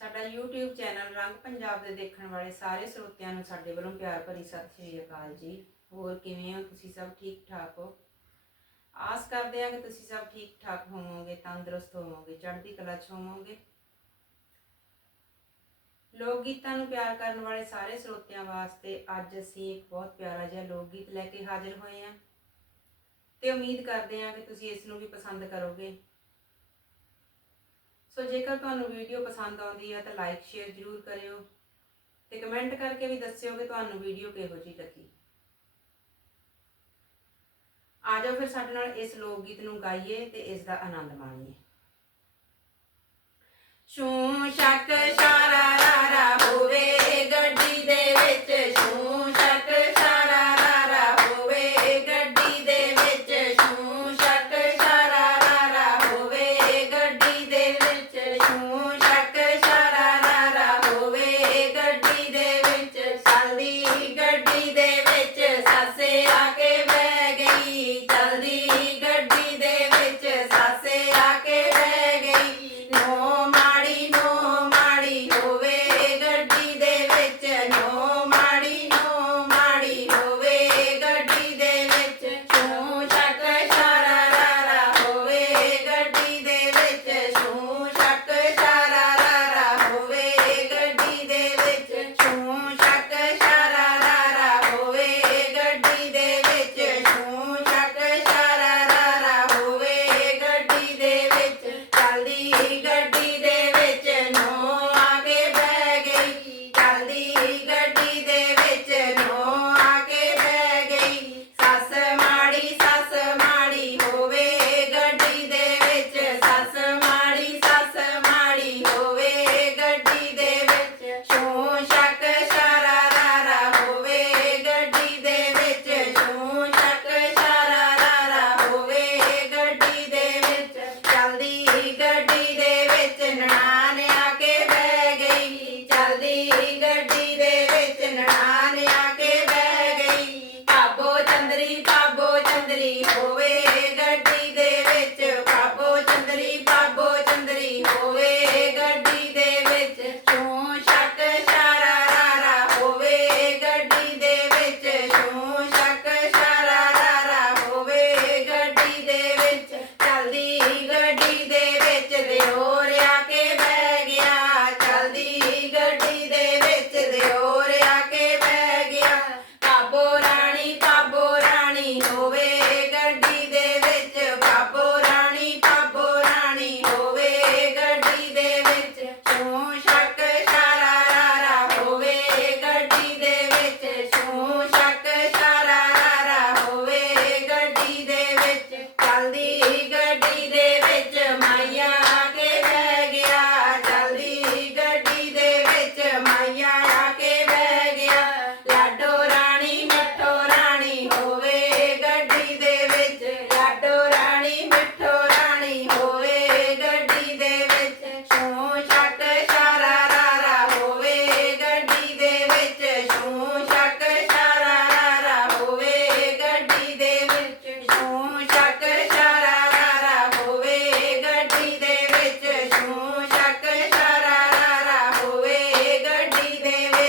ਸਾਡਾ YouTube channel ਰੰਗ ਪੰਜਾਬ ਦੇ ਦੇਖਣ ਵਾਲੇ ਸਾਰੇ ਸਰੋਤਿਆਂ ਨੂੰ ਸਾਡੇ ਵੱਲੋਂ ਪਿਆਰ ਭਰੀ ਸਤਿ ਸ਼੍ਰੀ ਅਕਾਲ ਜੀ। ਹੋਰ ਕਿਵੇਂ ਹੋ? ਤੁਸੀਂ ਸਭ ਠੀਕ ਠਾਕ ਹੋ? ਆਸ ਕਰਦੇ ਹਾਂ ਕਿ ਤੁਸੀਂ ਸਭ ਠੀਕ ਠਾਕ ਹੋਵੋਗੇ, ਤੰਦਰੁਸਤ ਹੋਵੋਗੇ, ਚੜ੍ਹਦੀ ਕਲਾ 'ਚ ਹੋਵੋਗੇ। ਲੋਕ ਗੀਤਾਂ ਨੂੰ ਪਿਆਰ ਕਰਨ ਵਾਲੇ ਸਾਰੇ ਸਰੋਤਿਆਂ ਵਾਸਤੇ ਅੱਜ ਅਸੀਂ ਇੱਕ ਬਹੁਤ ਪਿਆਰਾ ਜਿਹਾ ਲੋਕ ਗੀਤ ਲੈ ਕੇ ਹਾਜ਼ਰ ਹੋਏ ਹਾਂ। ਤੇ ਉਮੀਦ ਕਰਦੇ ਹਾਂ ਕਿ ਤੁਸੀਂ ਇਸ ਨੂੰ ਵੀ ਪਸੰਦ ਕਰੋਗੇ। ਸੋ ਜੇਕਰ ਤੁਹਾਨੂੰ ਵੀਡੀਓ ਪਸੰਦ ਆਉਂਦੀ ਹੈ ਤਾਂ ਲਾਈਕ ਸ਼ੇਅਰ ਜ਼ਰੂਰ ਕਰਿਓ ਤੇ ਕਮੈਂਟ ਕਰਕੇ ਵੀ ਦੱਸਿਓ ਕਿ ਤੁਹਾਨੂੰ ਵੀਡੀਓ ਕਿਹੋ ਜਿਹੀ ਲੱਗੀ। ਆ ਜਾਓ ਫਿਰ ਸਾਡੇ ਨਾਲ ਇਸ ਲੋਕ ਗੀਤ ਨੂੰ ਗਾਈਏ ਤੇ ਇਸ ਦਾ ਆਨੰਦ ਮਾਣੀਏ। ਛੂ ਛਕ